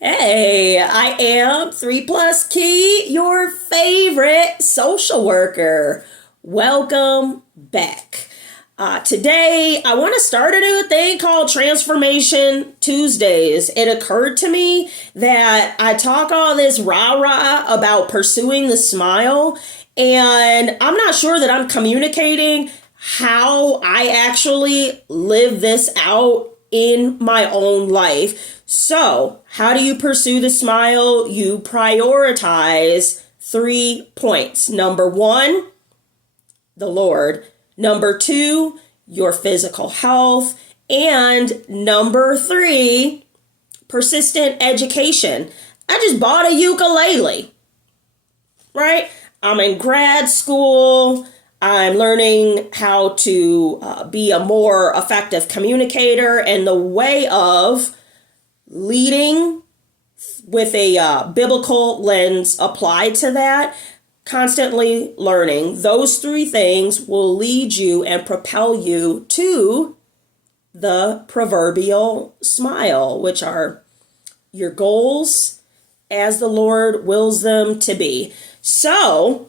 Hey, I am 3+Kei, your favorite social worker. Welcome back. Today, I want to start a new thing called Transformation Tuesdays. It occurred to me that I talk all this rah-rah about pursuing the smile, and I'm not sure that I'm communicating how I actually live this out in my own life. So, how do you pursue the smile? You prioritize 3 points. Number 1, the Lord. Number 2, your physical health. And number 3, persistent education. I just bought a ukulele, right? I'm in grad school. I'm learning how to be a more effective communicator, and the way of leading with a biblical lens applied to that, constantly learning. Those 3 things will lead you and propel you to the proverbial smile, which are your goals as the Lord wills them to be. So,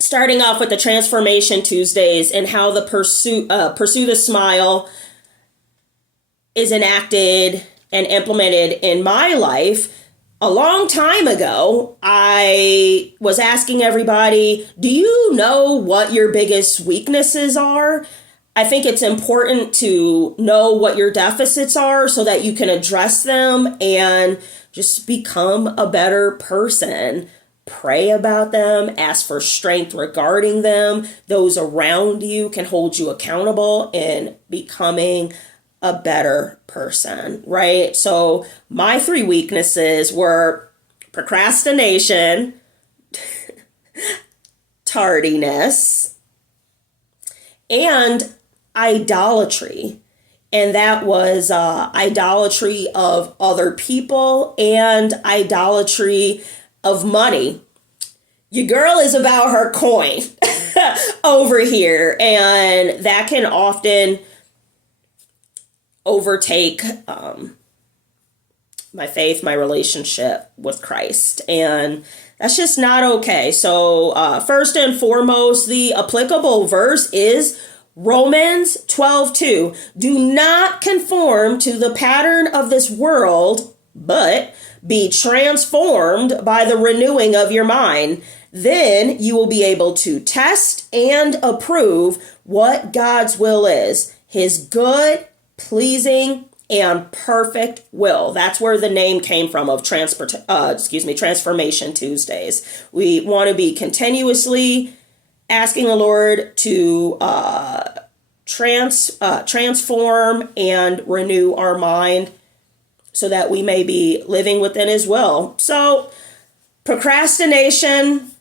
starting off with the Transformation Tuesdays and how the pursue the smile is enacted and implemented in my life. A long time ago, I was asking everybody, do you know what your biggest weaknesses are? I think it's important to know what your deficits are so that you can address them and just become a better person. Pray about them, ask for strength regarding them. Those around you can hold you accountable in becoming a better person, right? So my 3 weaknesses were procrastination, tardiness, and idolatry. And that was idolatry of other people and idolatry of money. Your girl is about her coin over here, and that can often overtake my faith, my relationship with Christ, and that's just not okay. So first and foremost, the applicable verse is Romans 12:2. Do not conform to the pattern of this world, but be transformed by the renewing of your mind. Then you will be able to test and approve what God's will is, his good, pleasing, and perfect will. That's where the name came from of Transformation Tuesdays. We want to be continuously asking the Lord to transform and renew our mind so that we may be living within his will. So, procrastination,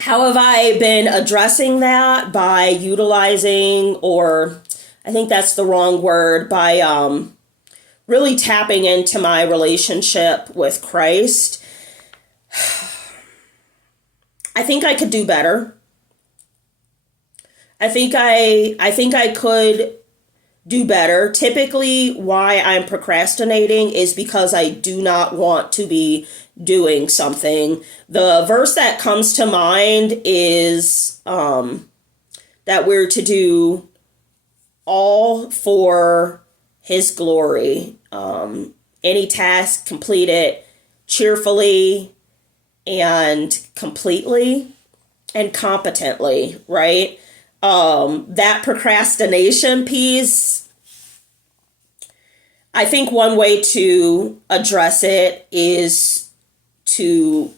how have I been addressing that? By utilizing, or I think that's the wrong word, by really tapping into my relationship with Christ. I think I could do better. I think I could do better. Typically, why I'm procrastinating is because I do not want to be doing something. The verse that comes to mind is that we're to do all for his glory. Any task, complete it cheerfully and completely and competently, right? That procrastination piece, I think one way to address it is to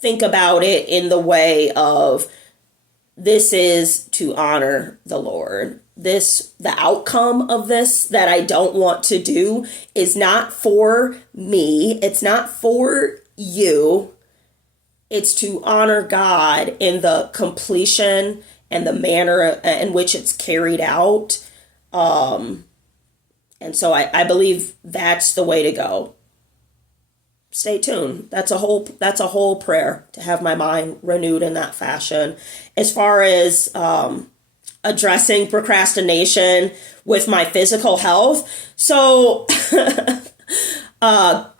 think about it in the way of, this is to honor the Lord. The outcome of this that I don't want to do is not for me. It's not for you. It's to honor God in the completion and the manner in which it's carried out. And so I believe that's the way to go. Stay tuned. That's a whole prayer, to have my mind renewed in that fashion. As far as addressing procrastination with my physical health. So,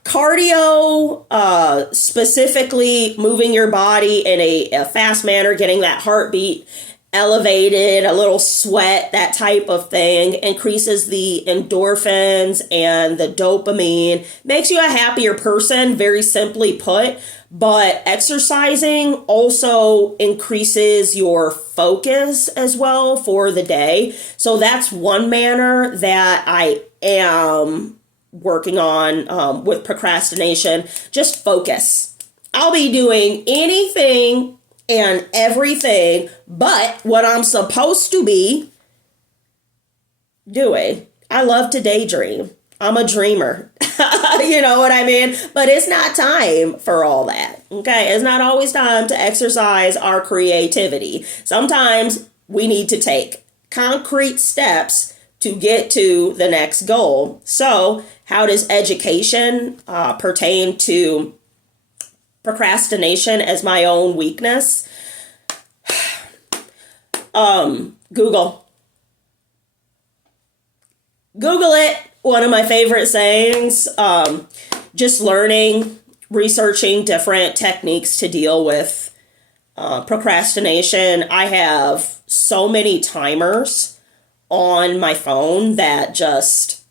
cardio, specifically moving your body in a fast manner, getting that heartbeat elevated, a little sweat, that type of thing, increases the endorphins and the dopamine, makes you a happier person, very simply put. But exercising also increases your focus as well for the day. So that's one manner that I am working on with procrastination. Just focus. I'll be doing anything and everything but what I'm supposed to be doing. I love to daydream. I'm a dreamer. You know what I mean? But it's not time for all that. Okay? It's not always time to exercise our creativity. Sometimes we need to take concrete steps to get to the next goal. So, how does education pertain to procrastination as my own weakness? Google it. One of my favorite sayings, just learning, researching different techniques to deal with procrastination. I have so many timers on my phone that just,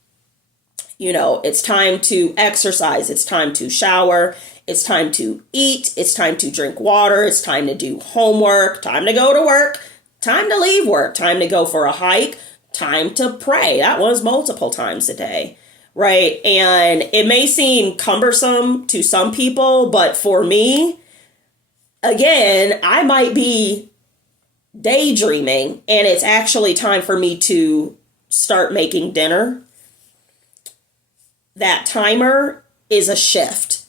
it's time to exercise, it's time to shower, it's time to eat, it's time to drink water, it's time to do homework, time to go to work, time to leave work, time to go for a hike, time to pray. That was multiple times a day, right? And it may seem cumbersome to some people, but for me, again, I might be daydreaming and it's actually time for me to start making dinner. That timer is a shift.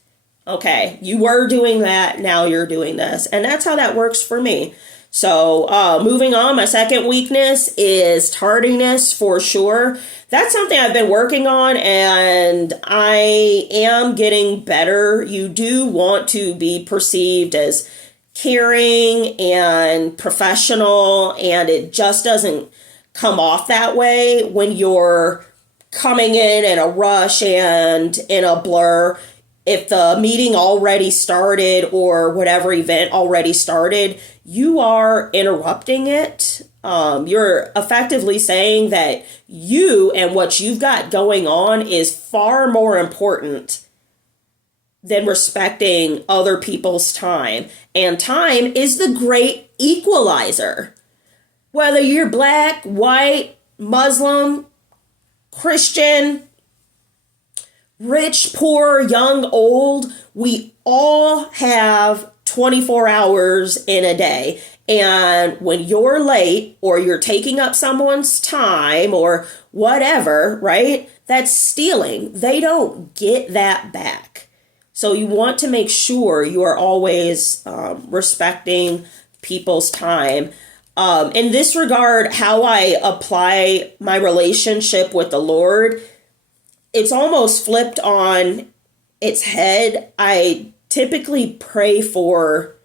Okay, you were doing that, now you're doing this. And that's how that works for me. So moving on, my second weakness is tardiness for sure. That's something I've been working on and I am getting better. You do want to be perceived as caring and professional, and it just doesn't come off that way when you're coming in a rush and in a blur. If the meeting already started or whatever event already started, you are interrupting it. You're effectively saying that you and what you've got going on is far more important than respecting other people's time. And time is the great equalizer. Whether you're black, white, Muslim, Christian, rich, poor, young, old, we all have 24 hours in a day. And when you're late or you're taking up someone's time or whatever, right, that's stealing. They don't get that back. So you want to make sure you are always respecting people's time. In this regard, how I apply my relationship with the Lord, it's almost flipped on its head. I typically pray for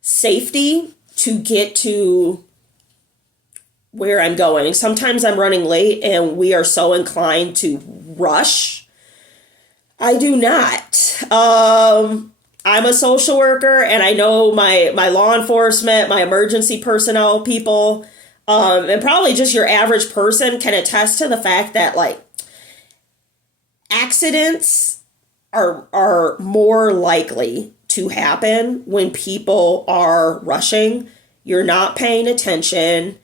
safety to get to where I'm going. Sometimes I'm running late and we are so inclined to rush. I do not. I'm a social worker and I know my law enforcement, my emergency personnel people, and probably just your average person can attest to the fact that accidents are more likely to happen when people are rushing. You're not paying attention.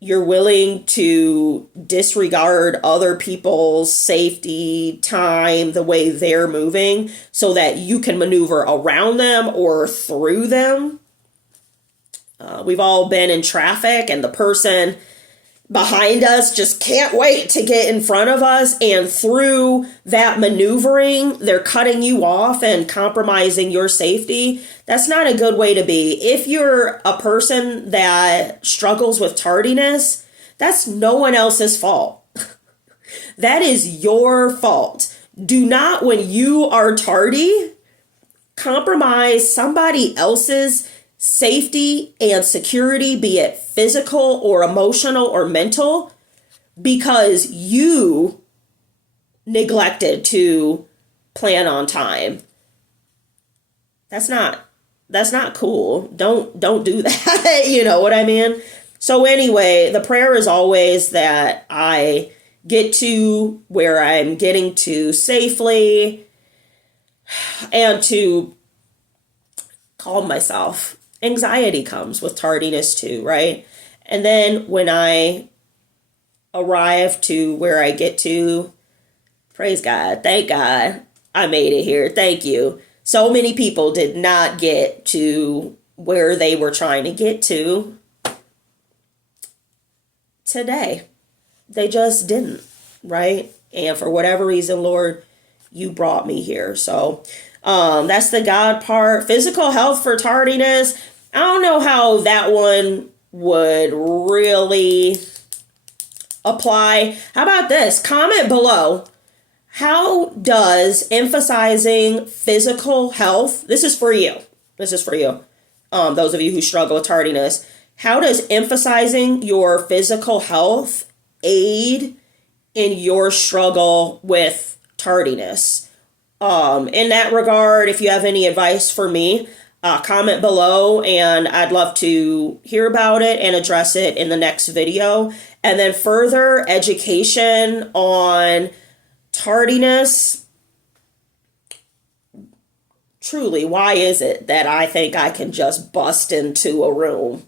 You're willing to disregard other people's safety, time, the way they're moving so that you can maneuver around them or through them. We've all been in traffic and the person behind us just can't wait to get in front of us, and through that maneuvering, they're cutting you off and compromising your safety. That's not a good way to be. If you're a person that struggles with tardiness, that's no one else's fault. That is your fault. Do not, when you are tardy, compromise somebody else's safety and security, be it physical or emotional or mental, because you neglected to plan on time. That's not cool. Don't do that. You know what I mean? So anyway, the prayer is always that I get to where I'm getting to safely and to calm myself. Anxiety comes with tardiness too, right? And then when I arrive to where I get to, praise God, thank God, I made it here. Thank you. So many people did not get to where they were trying to get to today. They just didn't, right? And for whatever reason, Lord, you brought me here. So that's the God part. Physical health for tardiness. I don't know how that one would really apply. How about this? Comment below. How does emphasizing physical health, this is for you. This is for you. Those of you who struggle with tardiness. How does emphasizing your physical health aid in your struggle with tardiness? In that regard, if you have any advice for me, comment below, and I'd love to hear about it and address it in the next video. And then further education on tardiness. Truly, why is it that I think I can just bust into a room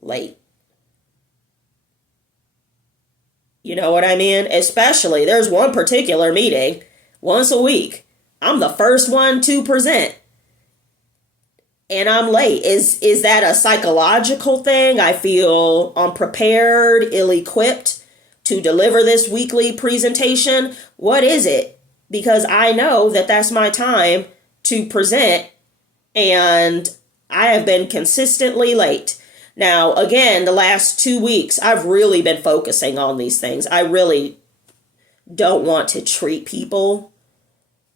late? You know what I mean? Especially, there's one particular meeting once a week. I'm the first one to present. And I'm late. Is that a psychological thing? I feel unprepared, ill-equipped to deliver this weekly presentation. What is it? Because I know that that's my time to present, and I have been consistently late. Now, again, the last 2 weeks, I've really been focusing on these things. I really don't want to treat people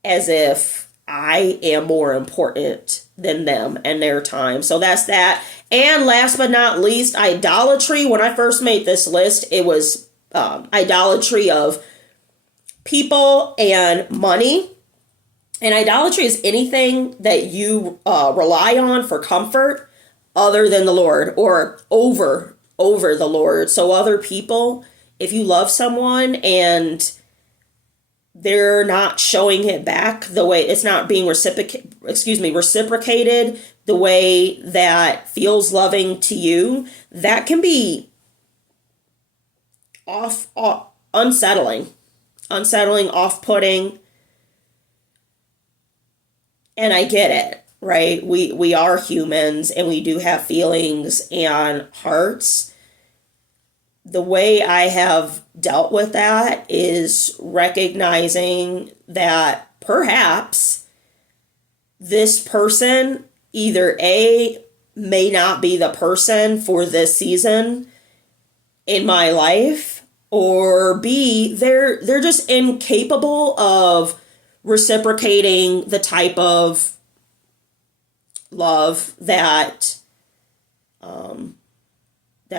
as if I am more important than them and their time. So that's that. And last but not least, idolatry. When I first made this list, it was idolatry of people and money. And idolatry is anything that you rely on for comfort other than the Lord, or over the Lord. So other people, if you love someone and they're not showing it back the way, it's not being reciprocated the way that feels loving to you, that can be unsettling, off-putting. And I get it, right? We are humans and we do have feelings and hearts. The way I have dealt with that is recognizing that perhaps this person either A, may not be the person for this season in my life, or B, they're just incapable of reciprocating the type of love that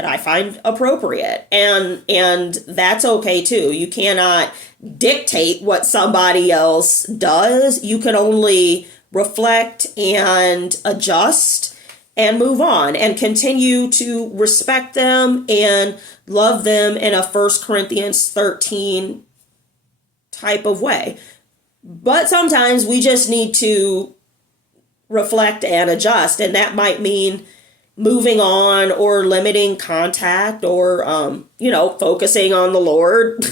I find appropriate. And that's okay too. You cannot dictate what somebody else does. You can only reflect and adjust and move on and continue to respect them and love them in a 1 Corinthians 13 type of way. But sometimes we just need to reflect and adjust, and that might mean moving on or limiting contact or, focusing on the Lord.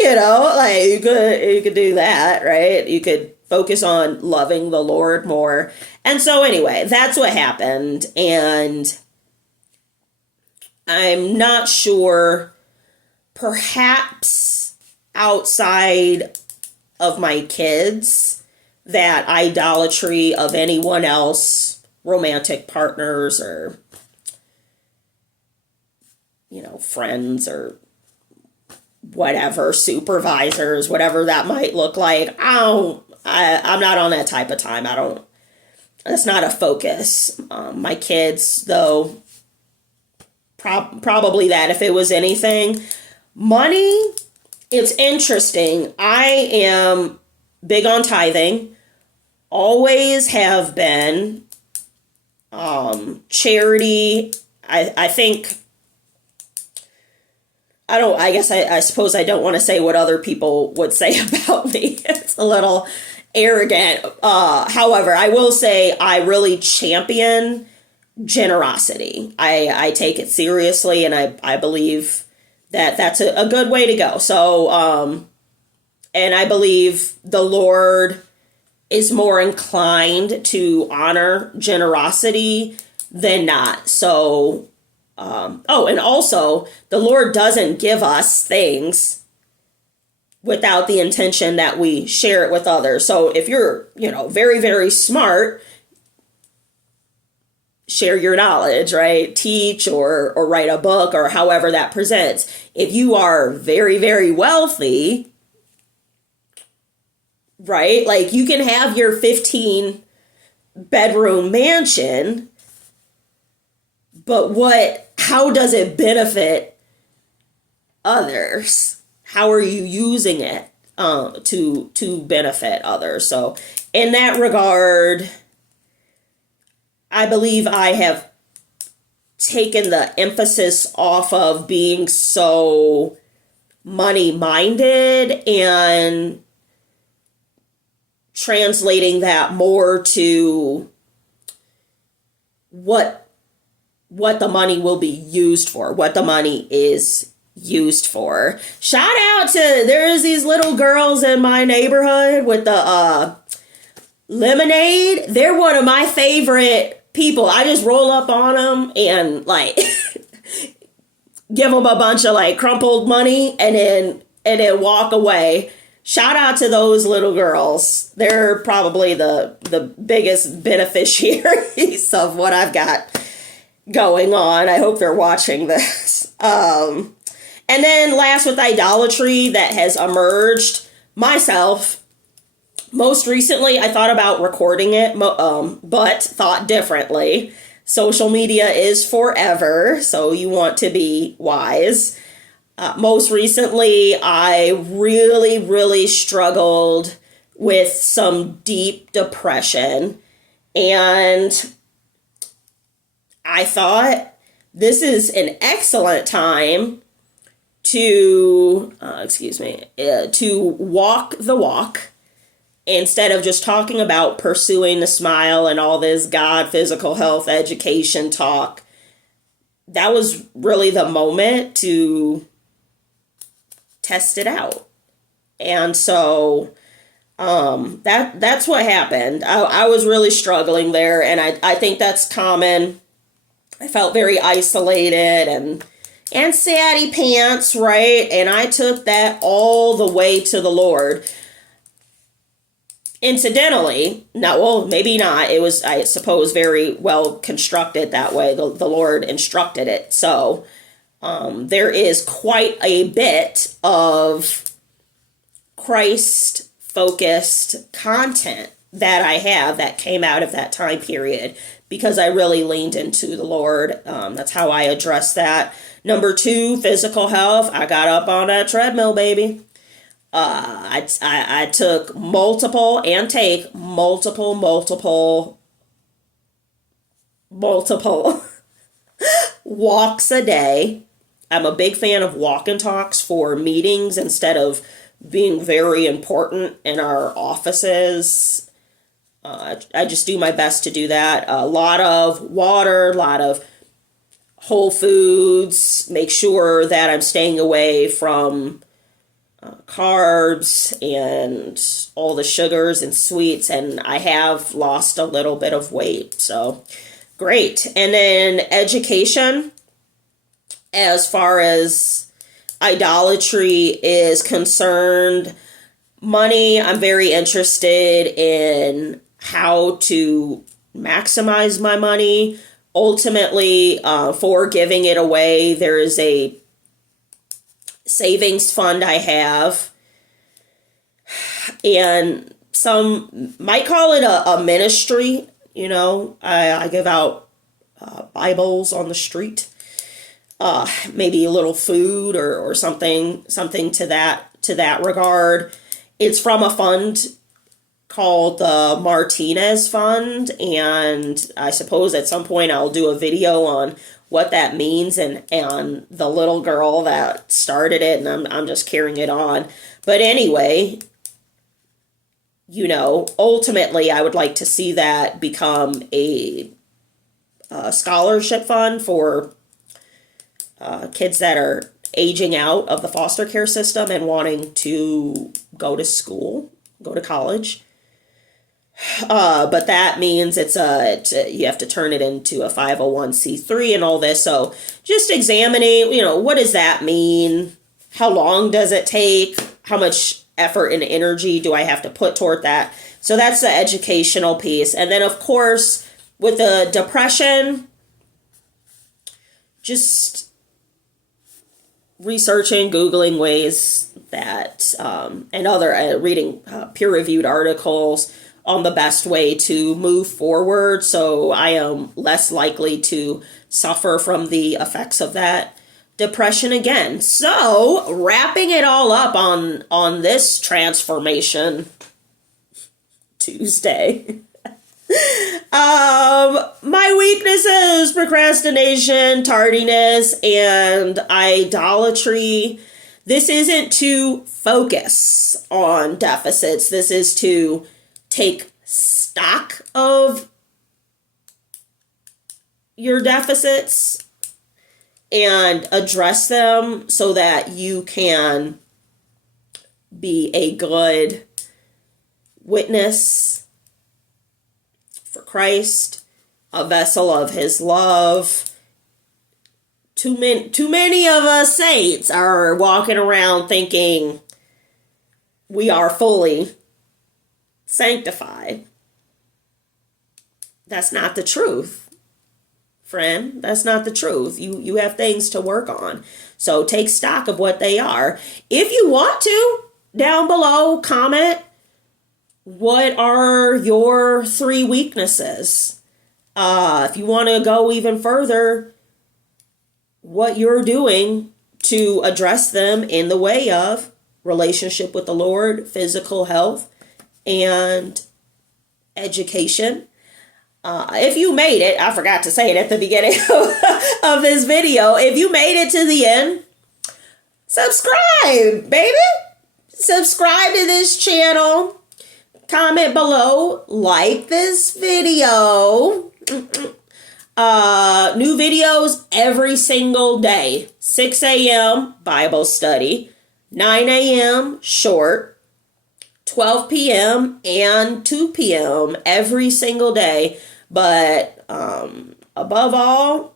Like you could do that, right? You could focus on loving the Lord more. And so anyway, that's what happened. And I'm not sure, perhaps outside of my kids, that idolatry of anyone else, romantic partners or, friends or whatever, supervisors, whatever that might look like. I'm not on that type of time. That's not a focus. My kids, though, probably that if it was anything. Money, it's interesting. I am big on tithing, always have been. Charity, I think, I suppose I don't want to say what other people would say about me. It's a little arrogant. However, I will say I really champion generosity. I take it seriously, and I believe that that's a good way to go. So, and I believe the Lord is more inclined to honor generosity than not. So, and also the Lord doesn't give us things without the intention that we share it with others. So if you're, very, very smart, share your knowledge, right? Teach or write a book or however that presents. If you are very, very wealthy, right? Like you can have your 15 bedroom mansion, but how does it benefit others? How are you using it to benefit others? So in that regard, I believe I have taken the emphasis off of being so money minded and translating that more to what the money will be used for, what the money is used for. Shout out to, there's these little girls in my neighborhood with the lemonade. They're one of my favorite people. I just roll up on them and like give them a bunch of like crumpled money and then walk away. Shout out to those little girls. They're probably the biggest beneficiaries of what I've got going on. I hope they're watching this. And then last, with idolatry that has emerged, myself, most recently, I thought about recording it, but thought differently. Social media is forever, so you want to be wise. Most recently, I really, really struggled with some deep depression, and I thought this is an excellent time to, to walk the walk instead of just talking about pursuing the smile and all this God, physical health, education talk. That was really the moment to test it out. And so that's what happened. I was really struggling there, and I think that's common. I felt very isolated and saddy pants, right? And I took that all the way to the Lord. Incidentally, maybe not. It was, I suppose, very well constructed that way. The Lord instructed it. So there is quite a bit of Christ-focused content that I have that came out of that time period because I really leaned into the Lord. That's how I address that. Number 2, physical health. I got up on that treadmill, baby. I took multiple walks a day. I'm a big fan of walk and talks for meetings instead of being very important in our offices. I just do my best to do that. A lot of water, a lot of whole foods, make sure that I'm staying away from carbs and all the sugars and sweets, and I have lost a little bit of weight, so great. And then education, as far as idolatry is concerned, money, I'm very interested in how to maximize my money. Ultimately, for giving it away, there is a savings fund I have, and some might call it a ministry. You know, I give out Bibles on the street, maybe a little food or something to that regard. It's from a fund called the Martinez Fund, and I suppose at some point I'll do a video on what that means and the little girl that started it, and I'm just carrying it on. But anyway, you know, ultimately I would like to see that become a scholarship fund for kids that are aging out of the foster care system and wanting to go to school, go to college. But that means you have to turn it into a 501c3 and all this. So just examining, you know, what does that mean? How long does it take? How much effort and energy do I have to put toward that? So that's the educational piece. And then, of course, with the depression, just researching, Googling ways that, and other, reading peer-reviewed articles on the best way to move forward, so I am less likely to suffer from the effects of that depression again. So, wrapping it all up on this Transformation Tuesday. My weaknesses: procrastination, tardiness, and idolatry. This isn't to focus on deficits. This is to take stock of your deficits and address them so that you can be a good witness for Christ, a vessel of his love. Too many of us saints are walking around thinking we are fully sanctified. That's not the truth, friend. That's not the truth. You have things to work on. So take stock of what they are. If you want to, down below, comment, what are your 3 weaknesses? If you want to go even further, what you're doing to address them in the way of relationship with the Lord, physical health, and education. If you made it, I forgot to say it at the beginning of this video, if you made it to the end, subscribe, baby. Subscribe to this channel. Comment below. Like this video. New videos every single day. 6 a.m. Bible study. 9 a.m. short. 12 p.m. and 2 p.m. every single day. But above all,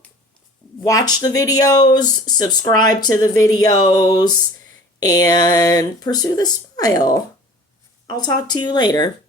watch the videos, subscribe to the videos, and pursue the smile. I'll talk to you later.